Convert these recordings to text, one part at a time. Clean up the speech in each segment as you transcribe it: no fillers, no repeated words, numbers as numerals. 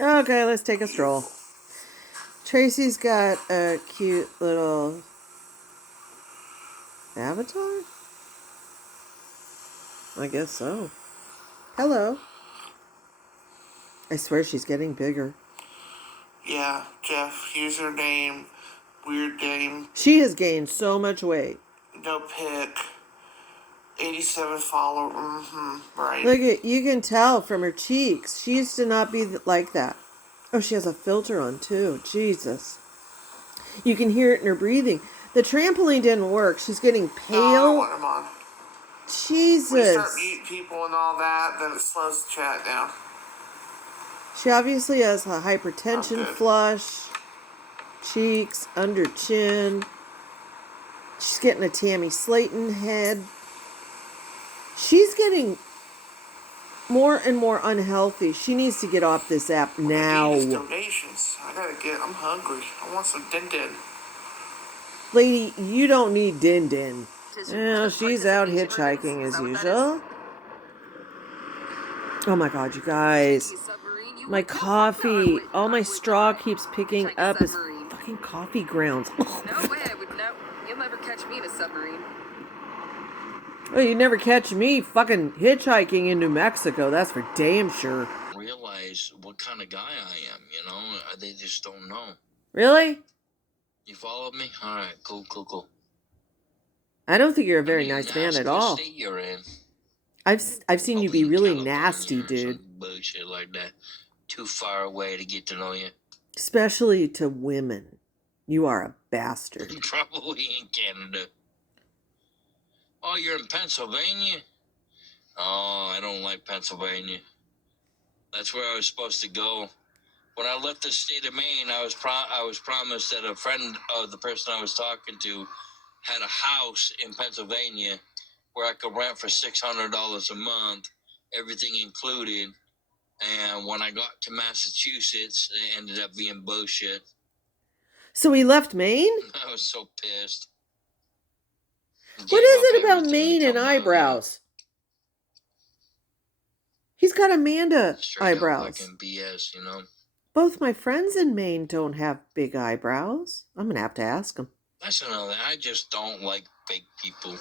Okay, let's take a stroll. Tracy's got a cute little avatar? I guess so. Hello. I swear she's getting bigger. Yeah, Jeff, here's her name. Weird name. She has gained so much weight. No pic. 87 followers. Right. Look at, you can tell from her cheeks. She used to not be like that. Oh, she has a filter on too. Jesus. You can hear it in her breathing. The trampoline didn't work. She's getting pale. No, I don't want him on. Jesus. When you start meeting people and all that, then it slows the chat down. She obviously has a hypertension flush. Cheeks, under chin. She's getting a Tammy Slayton head. She's getting more and more unhealthy. She needs to get off this app now. Donations. I'm hungry. I want some din din. Lady, you don't need din din. Yeah, she's out hitchhiking as usual. Oh my god, you guys. My coffee. All my straw keeps picking up is fucking coffee grounds. No way I would know. You'll never catch me in a submarine. Well, you never catch me fucking hitchhiking in New Mexico. That's for damn sure. Realize what kind of guy I am, you know? They just don't know. Really? You follow me? All right, cool. I don't think you're a very nice man at all. State you're in. I've seen you be really nasty, dude. Bullshit like that. Too far away to get to know you. Especially to women. You are a bastard. Probably in Canada. Oh, you're in Pennsylvania? Oh, I don't like Pennsylvania. That's where I was supposed to go. When I left the state of Maine, I was promised that a friend of the person I was talking to had a house in Pennsylvania where I could rent for $600 a month, everything included. And when I got to Massachusetts, it ended up being bullshit. So he left Maine? I was so pissed. What is it about Maine and eyebrows? He's got Amanda eyebrows. Fucking BS, you know. Both my friends in Maine don't have big eyebrows. I'm gonna have to ask them. That's another. I just don't like fake people.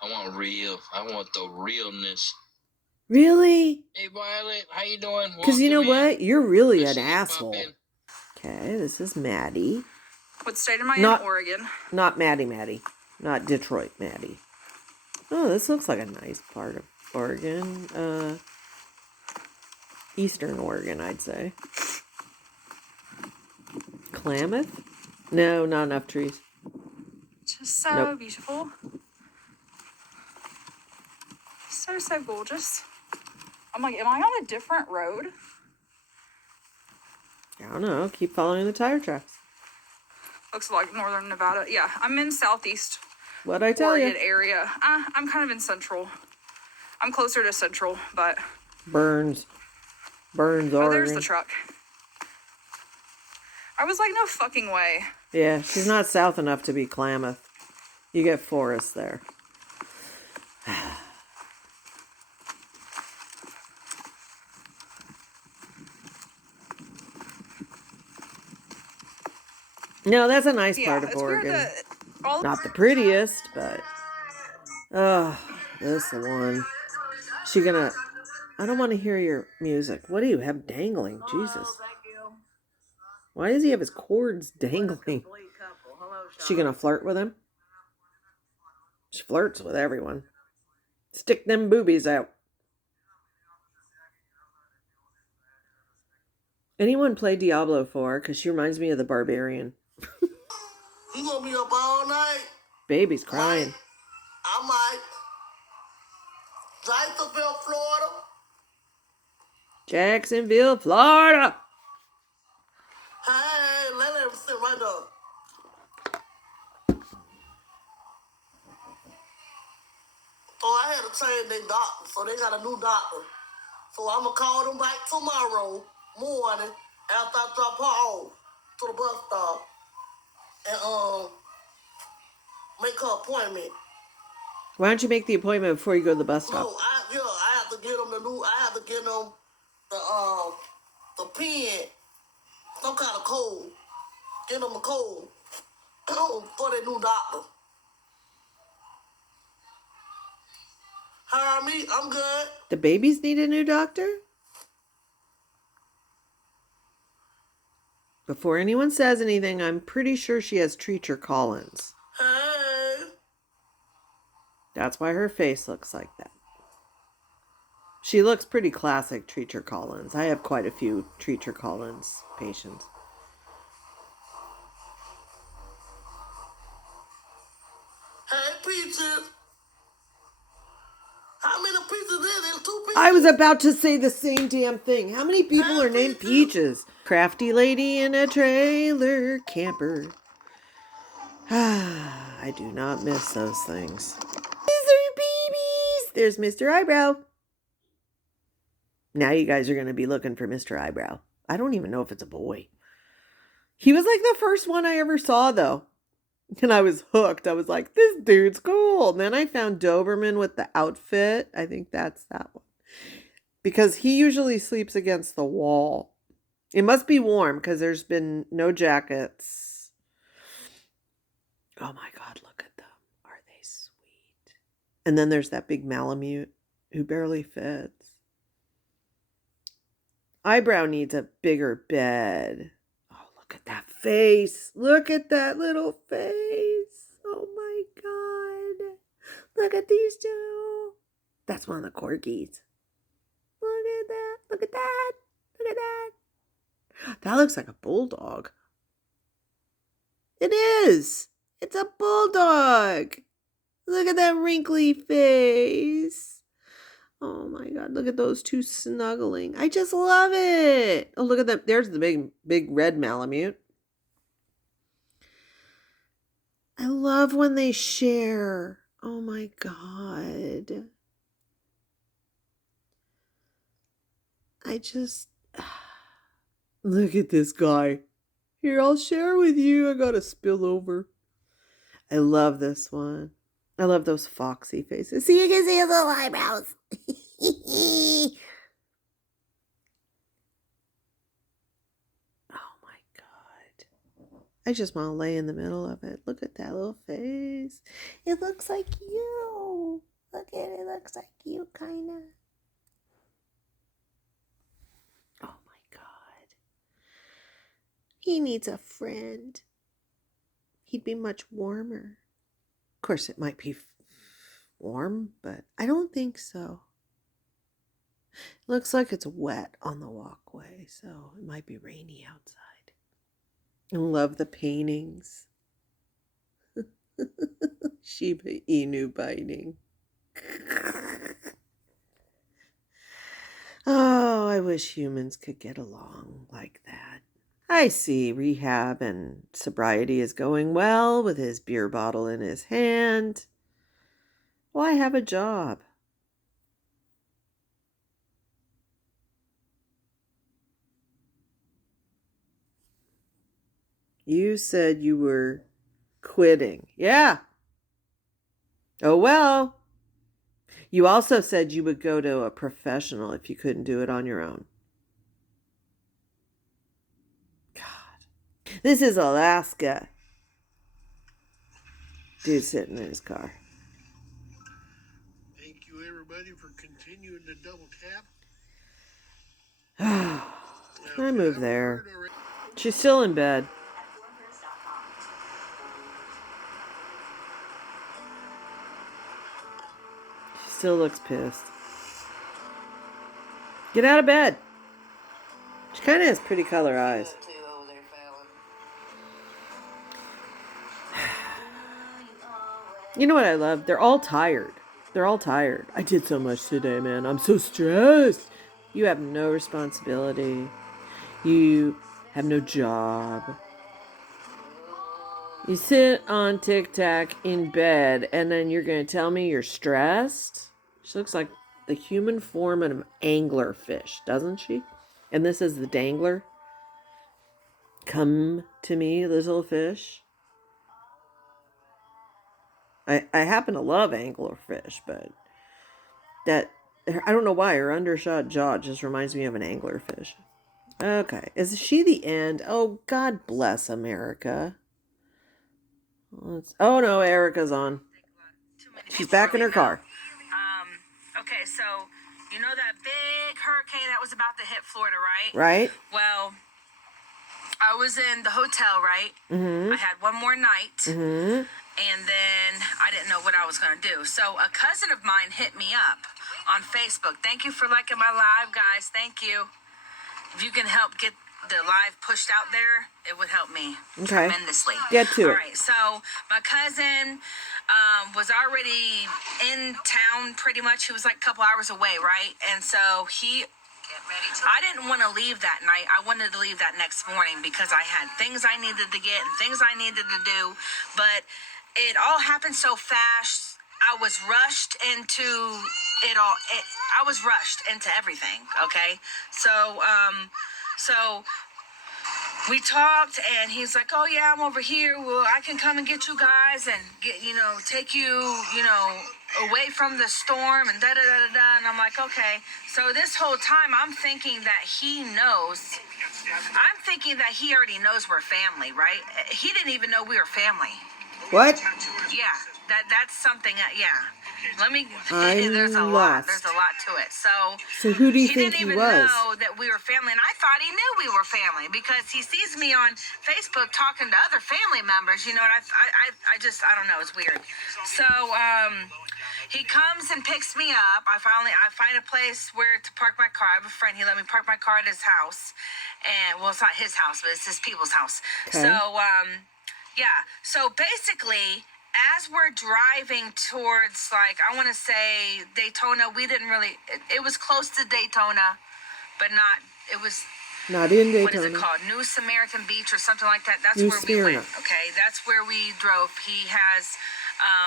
I want real. I want the realness. Really? Hey, Violet, how you doing? Because you know what? You're really an asshole. Okay, this is Maddie. What state am I in? Oregon. Not Maddie. Not Detroit Maddie. Oh, this looks like a nice part of Oregon. Eastern Oregon, I'd say. Klamath? No, not enough trees. Just so beautiful. So gorgeous. I'm like, am I on a different road? I don't know. Keep following the tire tracks. Looks like northern Nevada. Yeah, I'm in southeast What'd I tell Oregon you? area. I'm kind of in central. I'm closer to central, but... Burns, Oregon. Oh, there's the truck. I was like, no fucking way. Yeah, she's not south enough to be Klamath. You get Forest there. No, that's a nice part of Oregon. Not the prettiest, but... Oh, this one. She gonna... I don't want to hear your music. What do you have dangling? Jesus. Why does he have his cords dangling? She gonna flirt with him? She flirts with everyone. Stick them boobies out. Anyone play Diablo 4? Because she reminds me of the Barbarian. You gonna be up all night? Baby's crying. I might. Jacksonville, Florida. Jacksonville, Florida. Hey, let him sit right up. So I had to change their doctor, so they got a new doctor. So I'm gonna call them back tomorrow morning after I drop her off to the bus stop and make her appointment. Why don't you make the appointment before you go to the bus stop? No, I have to get them the Get them a cold for the new doctor. Hire me, I'm good. The babies need a new doctor? Before anyone says anything, I'm pretty sure she has Treacher Collins. Hey. That's why her face looks like that. She looks pretty classic Treacher Collins. I have quite a few Treacher Collins patients. Hey, Peaches. How many Peaches is it? 2 Peaches? I was about to say the same damn thing. How many people are named Peaches? Crafty lady in a trailer camper. I do not miss those things. These are babies. There's Mr. Eyebrow. Now you guys are going to be looking for Mr. Eyebrow. I don't even know if it's a boy. He was like the first one I ever saw, though. And I was hooked. I was like, this dude's cool. And then I found Doberman with the outfit. I think that's that one. Because he usually sleeps against the wall. It must be warm because there's been no jackets. Oh my God, look at them. Are they sweet? And then there's that big Malamute who barely fits. Eyebrow needs a bigger bed. Oh, look at that face. Look at that little face. Oh my God. Look at these two. That's one of the corgis. Look at that. Look at that. Look at that. That looks like a bulldog. It is. It's a bulldog. Look at that wrinkly face. Oh my God, look at those two snuggling. I just love it. Oh, look at them. There's the big red Malamute. I love when they share. Oh my God. Look at this guy. Here, I'll share with you. I got to spill over. I love this one. I love those foxy faces. See, you can see his little eyebrows. Oh my God. I just want to lay in the middle of it. Look at that little face. It looks like you. Look at it. It looks like you, kind of. Oh my God. He needs a friend. He'd be much warmer. Of course, it might be warm, but I don't think so. It looks like it's wet on the walkway, so it might be rainy outside. I love the paintings. Shiba Inu biting. Oh, I wish humans could get along like that. I see rehab and sobriety is going well with his beer bottle in his hand. Well, I have a job. You said you were quitting. Yeah. Oh, well. You also said you would go to a professional if you couldn't do it on your own. God. This is Alaska. Dude sitting in his car. Thank you, everybody, for continuing to double tap. Can I move there? She's still in bed. She still looks pissed. Get out of bed. She kind of has pretty color eyes. You know what I love? They're all tired. They're all tired. I did so much today, man. I'm so stressed. You have no responsibility. You have no job. You sit on TikTok in bed and then you're going to tell me you're stressed? She looks like the human form of an anglerfish, doesn't she? And this is the dangler. Come to me, little fish. I happen to love anglerfish, but that, I don't know why, her undershot jaw just reminds me of an anglerfish. Okay. Is she the end? Oh, God bless America. Oh, no, Erica's on. She's back in her car. Okay, so you know that big hurricane that was about to hit Florida, right? Right? Well, I was in the hotel, right? Mm-hmm. I had one more night, Mm-hmm. and then I didn't know what I was going to do. So a cousin of mine hit me up on Facebook. Thank you for liking my live, guys. Thank you. If you can help get the live pushed out there, it would help me tremendously. Get to it. All right, so my cousin was already in town pretty much. He was like a couple hours away, right? And so I didn't want to leave that night. I wanted to leave that next morning because I had things I needed to get and things I needed to do. But it all happened so fast. I was rushed into it all. I was rushed into everything. Okay, so we talked, and he's like, "Oh yeah, I'm over here. Well, I can come and get you guys and take you, away from the storm and da da da da da." And I'm like, "Okay." So this whole time, I'm thinking that he knows. I'm thinking that he already knows we're family, right? He didn't even know we were family. What? Yeah, that's something. Yeah. There's a lot. lost. There's a lot to it. So who do you think he didn't even know that we were family, and I thought he knew we were family because he sees me on Facebook talking to other family members. And I don't know. It's weird. So he comes and picks me up. I find a place where to park my car. I have a friend. He let me park my car at his house, and well, it's not his house, but it's his people's house. Okay. So yeah. So basically, as we're driving towards, I want to say Daytona, it was close to Daytona, but it was not in Daytona. What is it called? New Samaritan Beach or something like that. That's New where Smyrna. we went. Okay, that's where we drove. He has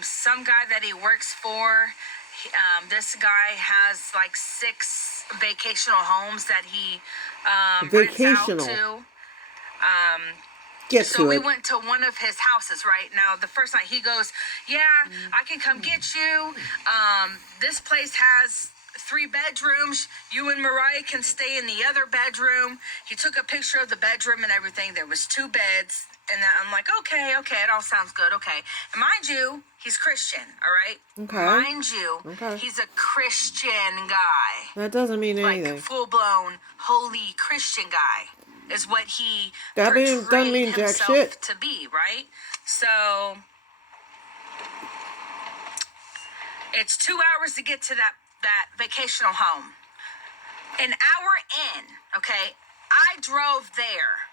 some guy that he works for. This guy has 6 vacational homes that he rents out to. So we went to one of his houses right now. The first night he goes, "Yeah, I can come get you. This place has 3 bedrooms. You and Mariah can stay in the other bedroom." He took a picture of the bedroom and everything. There was 2 beds. And then I'm like, okay, it all sounds good. Okay. And mind you, he's Christian. All right. Okay. Mind you, he's a Christian guy. That doesn't mean anything. Full-blown, holy Christian guy. Is what he doesn't mean jack shit to be, right? So it's 2 hours to get to that vacational home. An hour in, okay, I drove there.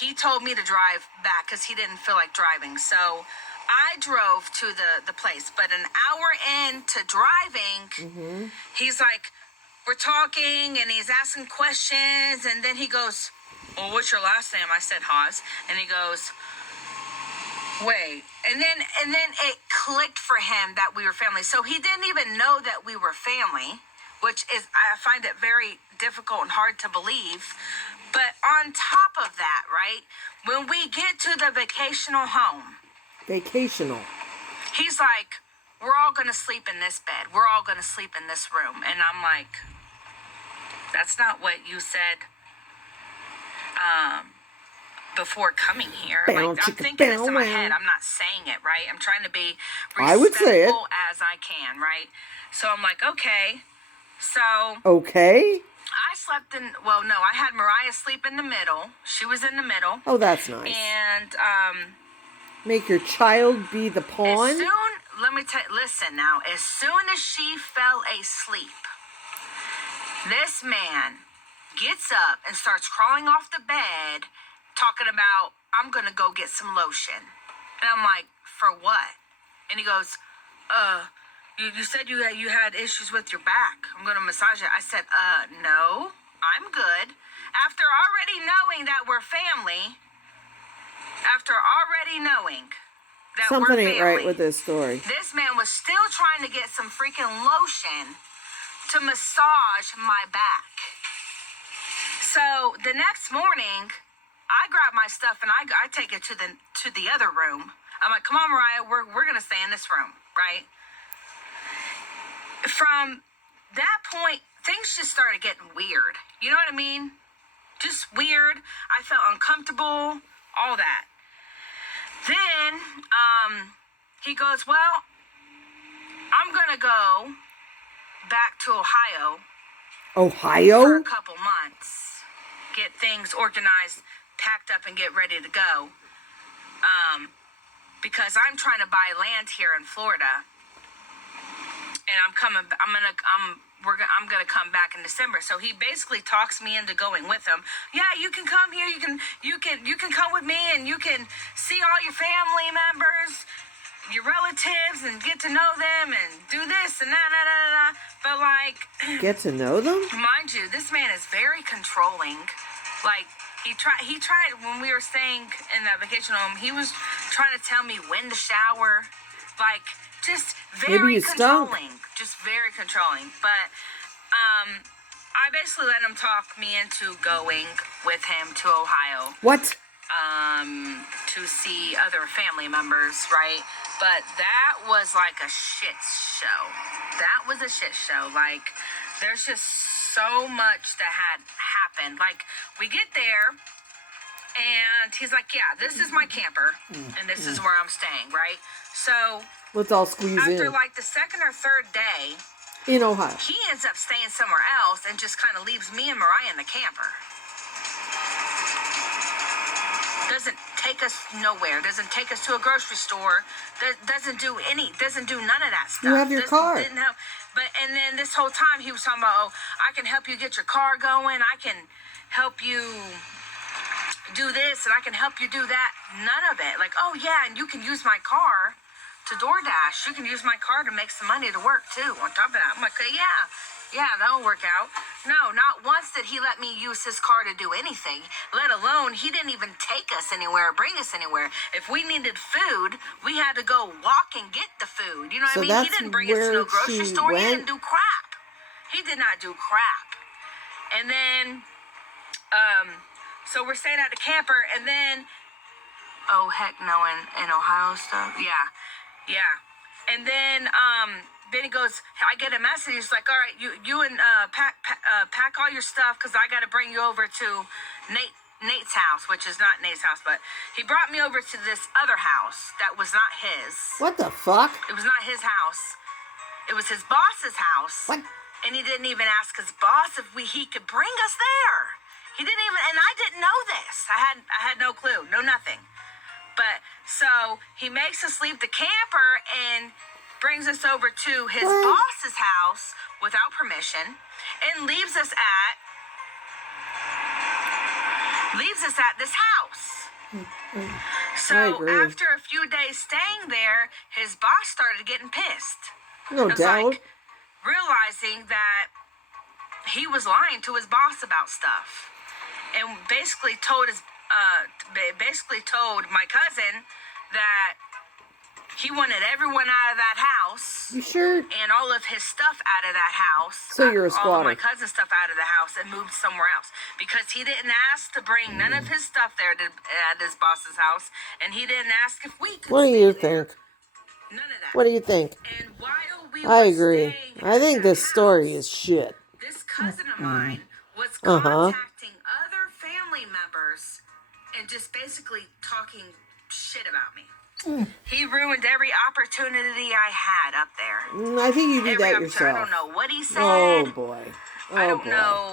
He told me to drive back because he didn't feel like driving. So I drove to the place. But an hour into driving, he's like, we're talking, and he's asking questions, and then he goes, "Well, what's your last name?" I said, "Haas." And he goes, "Wait." And then it clicked for him that we were family. So he didn't even know that we were family, which is, I find it very difficult and hard to believe. But on top of that, right, when we get to the vacational home. He's like, "We're all going to sleep in this bed. We're all going to sleep in this room." And I'm like, that's not what you said before coming here. I'm thinking this in my head. I'm not saying it, right? I'm trying to be respectful as I can, right? So I'm like, okay. So okay. I slept in. Well, no, I had Mariah sleep in the middle. She was in the middle. Oh, that's nice. And make your child be the pawn. Listen now. As soon as she fell asleep, this man gets up and starts crawling off the bed, talking about, "I'm going to go get some lotion." And I'm like, "For what?" And he goes, you said you had issues with your back. I'm going to massage it." I said, "No, I'm good." After already knowing that we're family, something ain't right with this story. This man was still trying to get some freaking lotion to massage my back. So the next morning, I grab my stuff and I take it to the other room. I'm like, "Come on, Mariah, we're gonna stay in this room," right? From that point, things just started getting weird. You know what I mean? just weird. I felt uncomfortable, all that. Then, he goes, well, I'm going to go back to Ohio for a Ohio? couple months, get things organized, packed up, and get ready to go. Because I'm trying to buy land here in Florida, and I'm gonna come back in December. So he basically talks me into going with him. Yeah, you can come here. You can come with me, and you can see all your family members, your relatives, and get to know them, and do this and that. But like, Get to know them? mind you, this man is very controlling. Like, he tried when we were staying in that vacation home, he was trying to tell me when to shower. Like, just Maybe very you stunk. controlling. Just very controlling. But I basically let him talk me into going with him to Ohio What? to see other family members, right? But that was like a shit show. That was a shit show. Like, there's just so much that had happened. Like, we get there, and he's like, yeah, this is my camper, and this is where I'm staying, right? So, Let's all squeeze after in. like the second or third day, In Ohio. he ends up staying somewhere else and just kind of leaves me and Mariah in the camper. Doesn't take us nowhere. Doesn't take us to a grocery store. Doesn't do none of that stuff. You have your car. Didn't have, and then this whole time he was talking about, oh, I can help you get your car going. I can help you do this, and I can help you do that. None of it. Like, oh yeah, and you can use my car to DoorDash. You can use my car to make some money to work too. On top of that, I'm like, yeah, that'll work out. No, not once did he let me use his car to do anything, let alone he didn't even take us anywhere, bring us anywhere. If we needed food, we had to go walk and get the food. You know what So I mean? He that's didn't bring us to no where grocery she store. He went? didn't do crap. He did not do crap. And then, so we're staying at the camper, and then, oh heck no, in Ohio stuff, yeah. And then, he goes, I get a message. He's like, all right, you and pack all your stuff, because I got to bring you over to Nate's house, which is not Nate's house, but he brought me over to this other house that was not his. What the fuck? It was not his house. It was his boss's house. What? And he didn't even ask his boss if he could bring us there. He didn't even, and I didn't know this. I had no clue, no nothing. But so he makes us leave the camper and brings us over to his boss's house without permission, and leaves us at this house. So after a few days staying there, his boss started getting pissed. No It was doubt. like realizing that he was lying to his boss about stuff, and basically told my cousin that he wanted everyone out of that house. You sure? And all of his stuff out of that house. So you're a All of my squatter. cousin's stuff out of the house and moved somewhere else. Because he didn't ask to bring none of his stuff there at his boss's house. And he didn't ask if we could What do stay you there. think? None of that. What do you think? And while we I were agree. staying I at think that this story house, is shit. this cousin of mine was Uh-huh. contacting other family members and just basically talking shit about me. He ruined every opportunity I had up there. I think you do Every that opportunity. yourself. I don't know what he said. Oh boy. Oh I don't boy. know